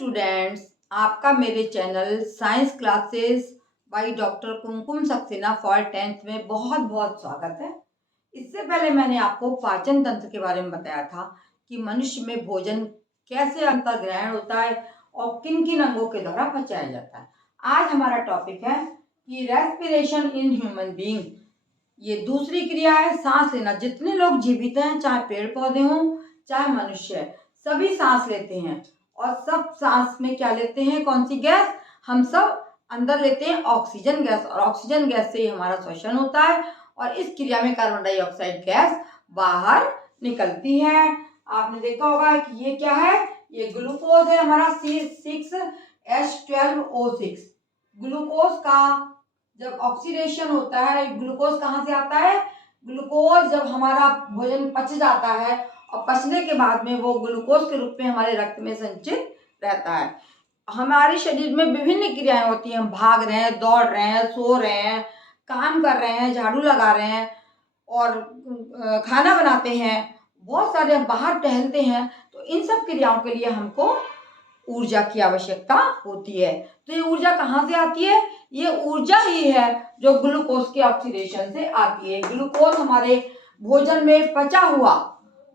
Students, आपका मेरे channel science classes by doctor Kumkum Saxena for 10th में बहुत बहुत स्वागत है। इससे पहले मैंने आपको पाचन तंत्र के बारे में बताया था कि मनुष्य में भोजन कैसे अंतर्ग्रहण होता है और किन किन अंगों के द्वारा पचाया जाता है। आज हमारा टॉपिक है कि रेस्पिरेशन इन ह्यूमन बीइंग। ये दूसरी क्रिया है, सांस लेना। जितने लोग जीवित हैं, चाहे पेड़ पौधे हों चाहे मनुष्य है, सभी सांस लेते हैं। और सब सांस में क्या लेते हैं? कौन सी गैस? हम सब अंदर लेते हैं ऑक्सीजन गैस, और ऑक्सीजन गैस से ही हमारा श्वसन होता है और इस क्रिया में कार्बन डाइऑक्साइड गैस बाहर निकलती है। आपने देखा होगा कि ये क्या है? ये ग्लूकोज है हमारा C6H12O6। ग्लूकोज का जब ऑक्सीडेशन होता है, ग्लूकोज कहाँ से आता है? ग्लूकोज जब हमारा भोजन पच जाता है और पचने के बाद में वो ग्लूकोज के रूप में हमारे रक्त में संचित रहता है। हमारे शरीर में विभिन्न क्रियाएं होती हैं। हम भाग रहे हैं, दौड़ रहे हैं, सो रहे हैं, काम कर रहे हैं, झाड़ू लगा रहे हैं और खाना बनाते हैं, बहुत सारे बाहर टहलते हैं। तो इन सब क्रियाओं के लिए हमको ऊर्जा की आवश्यकता होती है। तो ये ऊर्जा कहाँ से आती है? ये ऊर्जा ही है जो ग्लूकोज के ऑक्सीडेशन से आती है। ग्लूकोज हमारे भोजन में पचा हुआ,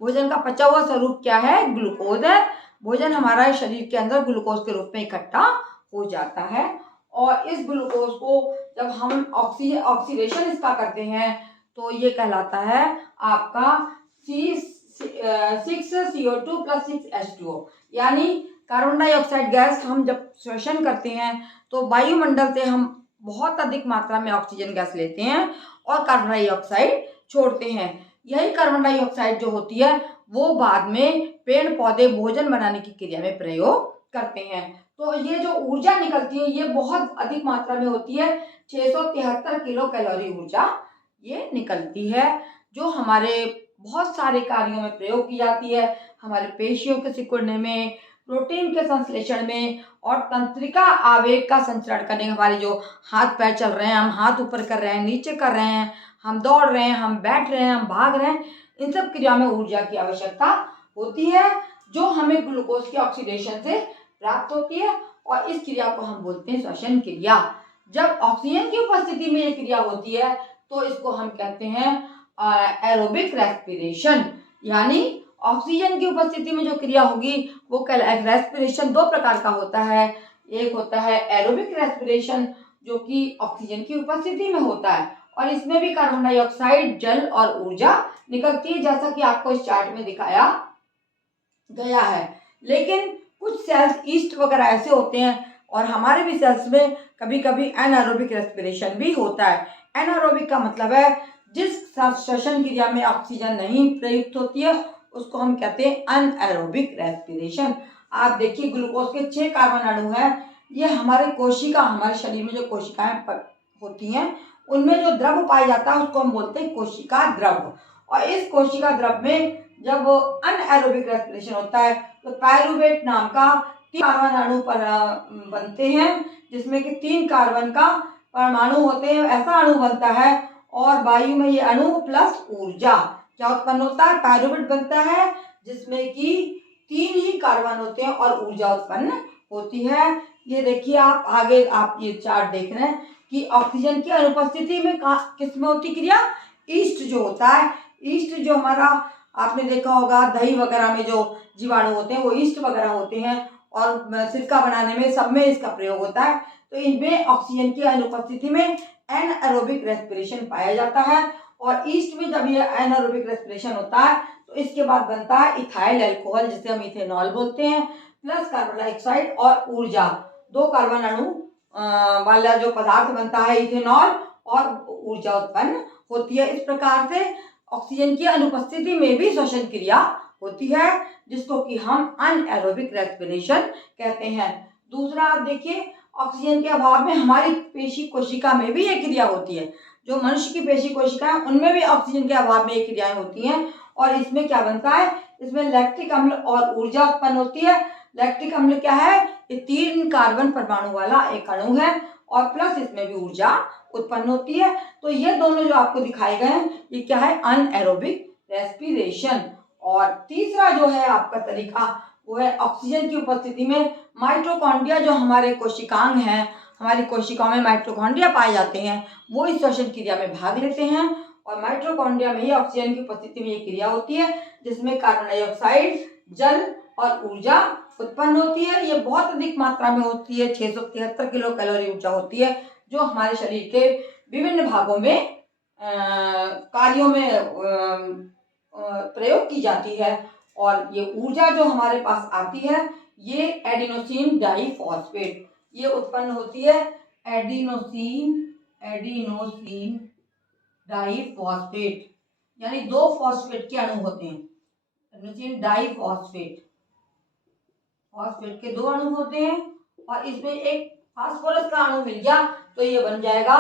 भोजन का पचा हुआ स्वरूप क्या है? ग्लूकोज है। भोजन हमारा शरीर के अंदर ग्लूकोज के रूप में इकट्ठा हो जाता है और इस ग्लूकोज को जब हम ऑक्सीडेशन इसका करते हैं तो ये कहलाता है आपका C6CO2 + 6H2O, यानी कार्बन डाइऑक्साइड गैस हम जब श्वसन करते हैं तो वायुमंडल से हम बहुत अधिक मात्रा में ऑक्सीजन गैस लेते हैं और कार्बन डाइऑक्साइड छोड़ते हैं। यही कार्बन डाइऑक्साइड जो होती है वो बाद में पेड़ पौधे भोजन बनाने की क्रिया में प्रयोग करते हैं। तो ये जो ऊर्जा निकलती है ये बहुत अधिक मात्रा में होती है। 673 किलो कैलोरी ऊर्जा ये निकलती है जो हमारे बहुत सारे कार्यों में प्रयोग की जाती है। हमारे पेशियों के सिकुड़ने में, प्रोटीन के संश्लेषण में और तंत्रिका आवेग का संचरण करने में। हमारे जो हाथ पैर चल रहे हैं, हम हाथ ऊपर कर रहे हैं, नीचे कर रहे हैं, हम दौड़ रहे हैं, हम बैठ रहे हैं, हम भाग रहे हैं, इन सब क्रिया में ऊर्जा की आवश्यकता होती है जो हमें ग्लूकोज के ऑक्सीडेशन से प्राप्त होती है और इस क्रिया को हम बोलते हैं श्वसन क्रिया। जब ऑक्सीजन की उपस्थिति में ये क्रिया होती है तो इसको हम कहते हैं एरोबिक रेस्पिरेशन। यानी ऑक्सीजन की उपस्थिति में जो क्रिया होगी वो रेस्पिरेशन दो प्रकार का होता है। एक होता है एरोबिक रेस्पिरेशन जो कि ऑक्सीजन की उपस्थिति में होता है और इसमें भी कार्बन डाइऑक्साइड, जल और ऊर्जा निकलती है, जैसा कि आपको इस चार्ट में दिखाया गया है। लेकिन कुछ सेल्स ईस्ट वगैरह ऐसे होते हैं और हमारे भी सेल्स में कभी कभी एनारोबिक रेस्पिरेशन भी होता है। एनारोबिक का मतलब है जिस श्वसन क्रिया में ऑक्सीजन नहीं प्रयुक्त होती है उसको हम कहते हैं अनएरोबिक रेस्पिरेशन। आप देखिए ग्लूकोज के 6 कार्बन अणु हैं। ये हमारे कोशिका, हमारे शरीर में जो कोशिकाएं होती हैं उनमें जो द्रव पाया जाता है उसको हम बोलते हैं कोशिका द्रव। और इस कोशिका द्रव में जब अनएरोबिक रेस्पिरेशन होता है तो पायरुवेट नाम का 3 कार्बन अणु बनते हैं जिसमें कि 3 कार्बन का परमाणु होते हैं। ऐसा अणु बनता है और वायु में ये अणु प्लस ऊर्जा क्या उत्पन्न होता है? पायरुवेट बनता है जिसमें कि 3 ही कार्बन होते हैं और ऊर्जा उत्पन्न होती है। ये देखिए आप आगे आप ये चार्ट देख रहे हैं कि ऑक्सीजन की अनुपस्थिति में किस में होती क्रिया? ईस्ट जो होता है, ईस्ट जो हमारा आपने देखा होगा दही वगैरह में जो जीवाणु होते हैं वो ईस्ट वगैरह होते हैं और सिरका बनाने में सब में इसका प्रयोग होता है। तो इनमें ऑक्सीजन की अनुपस्थिति में एनएरोबिक रेस्पिरेशन पाया जाता है और ईस्ट में जब ये एनएरोबिक रेस्पिरेशन होता है तो इसके बाद बनता है इथाइल अल्कोहल जिसे हम इथेनॉल बोलते हैं, प्लस कार्बन डाइऑक्साइड और ऊर्जा। 2 कार्बन अणु वाला जो पदार्थ बनता है इथेनॉल और ऊर्जा उत्पन्न होती है। इस प्रकार से ऑक्सीजन की अनुपस्थिति में भी श्वसन क्रिया होती है जिसको कि हम अनएरोबिक रेस्पिरेशन कहते हैं। दूसरा आप देखिए ऑक्सीजन के अभाव में हमारी पेशी कोशिका में भी ये क्रिया होती है। जो मनुष्य की पेशी कोशिका है उनमें भी ऑक्सीजन के अभाव में ये क्रियाएं होती हैं और इसमें क्या बनता है? इसमें लैक्टिक अम्ल और ऊर्जा उत्पन्न होती है। लैक्टिक अम्ल क्या है? ये 3 कार्बन परमाणु वाला एक अणु है और प्लस इसमें भी ऊर्जा उत्पन्न होती है। तो ये दोनों जो आपको दिखाए गए हैं ये क्या है? Anaerobic respiration. और तीसरा जो है आपका तरीका वो है ऑक्सीजन की उपस्थिति में माइटोकॉन्ड्रिया, जो हमारे कोशिकांग हैं, हमारी कोशिकाओं में माइटोकॉन्ड्रिया पाए जाते हैं, वो इस श्वसन क्रिया में भाग लेते हैं। और माइटोकॉन्ड्रिया में ही ऑक्सीजन की उपस्थिति में ये क्रिया होती है जिसमें कार्बन डाइऑक्साइड, जल और ऊर्जा उत्पन्न होती है। ये बहुत अधिक मात्रा में होती है, 673 किलो कैलोरी ऊर्जा होती है, जो हमारे शरीर के विभिन्न भागों में कार्यों में प्रयोग की जाती है। और ये ऊर्जा जो हमारे पास आती है, ये एडिनोसिन डाइफॉस्फेट ये उत्पन्न होती है। एडिनोसिन डाइफॉस्फेट यानी 2 फॉस्फेट के अणु होते हैं। एडिनोसिन डाइफॉस्फेट, फॉस्फेट के 2 अणु होते हैं और इसमें एक फास्फोरस का अणु मिल गया तो ये बन जाएगा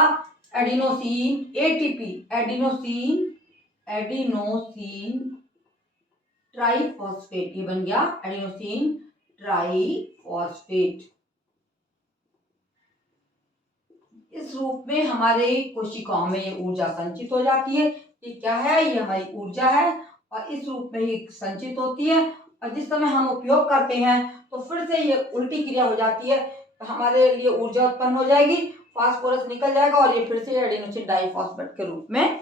एडिनोसिन एटीपी, एडिनोसिन ट्राइफॉस्फेट, ये बन गया एडिनोसिन ट्राइफॉस्फेट। इस रूप में हमारे कोशिकाओं में ये ऊर्जा संचित हो जाती है। ये क्या है? ये हमारी ऊर्जा है और इस रूप में ही संचित होती है और जिस समय हम उपयोग करते हैं तो फिर से ये उल्टी क्रिया हो जाती है, तो हमारे लिए ऊर्जा उत्पन्न हो जाएगी, फास्फोरस निकल जाएगा और ये फिर से एडिनोसिन डाइफॉस्फेट के रूप में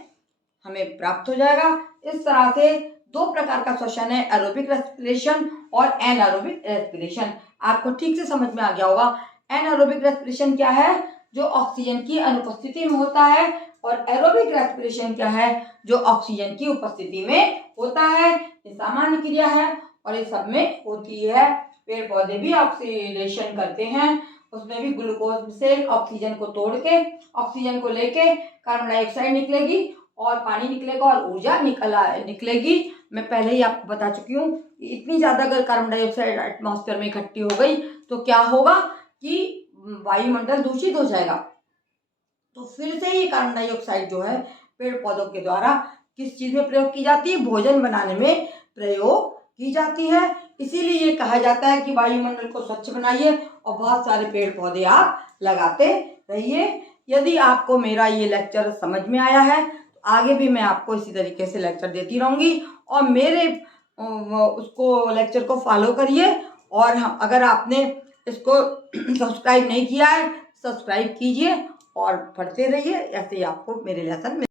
हमें प्राप्त हो जाएगा। इस तरह से 2 प्रकार का श्वसन है, एरोबिक रेस्पिरेशन और एनारोबिक रेस्पिरेशन। आपको ठीक से समझ में आ गया होगा। एनारोबिक रेस्पिरेशन क्या है? जो ऑक्सीजन की अनुपस्थिति में होता है, और एरोबिक रेस्पिरेशन क्या है? जो ऑक्सीजन की उपस्थिति में होता है। ये सामान्य क्रिया है और ये सब में होती है। पेड़ पौधे भी ऑक्सीडेशन करते हैं, उसमें भी ग्लूकोज से ऑक्सीजन को तोड़ के, ऑक्सीजन को लेके कार्बन डाइऑक्साइड निकलेगी और पानी निकलेगा और ऊर्जा निकलेगी। मैं पहले ही आपको बता चुकी हूँ कि इतनी ज़्यादा अगर कार्बन डाइऑक्साइड एटमॉस्फेयर में इकट्ठी हो गई तो क्या होगा कि वायुमंडल दूषित हो जाएगा। तो फिर से ये कार्बन डाइऑक्साइड जो है पेड़ पौधों के द्वारा किस चीज़ में प्रयोग की जाती है? भोजन बनाने में प्रयोग की जाती है। इसीलिए ये कहा जाता है कि वायुमंडल को स्वच्छ बनाइए और बहुत सारे पेड़ पौधे आप लगाते रहिए। यदि आपको मेरा ये लेक्चर समझ में आया है तो आगे भी मैं आपको इसी तरीके से लेक्चर देती रहूँगी और मेरे उसको लेक्चर को फॉलो करिए। और अगर आपने इसको सब्सक्राइब नहीं किया है, सब्सक्राइब कीजिए और पढ़ते रहिए। ऐसे ही आपको मेरे लेसन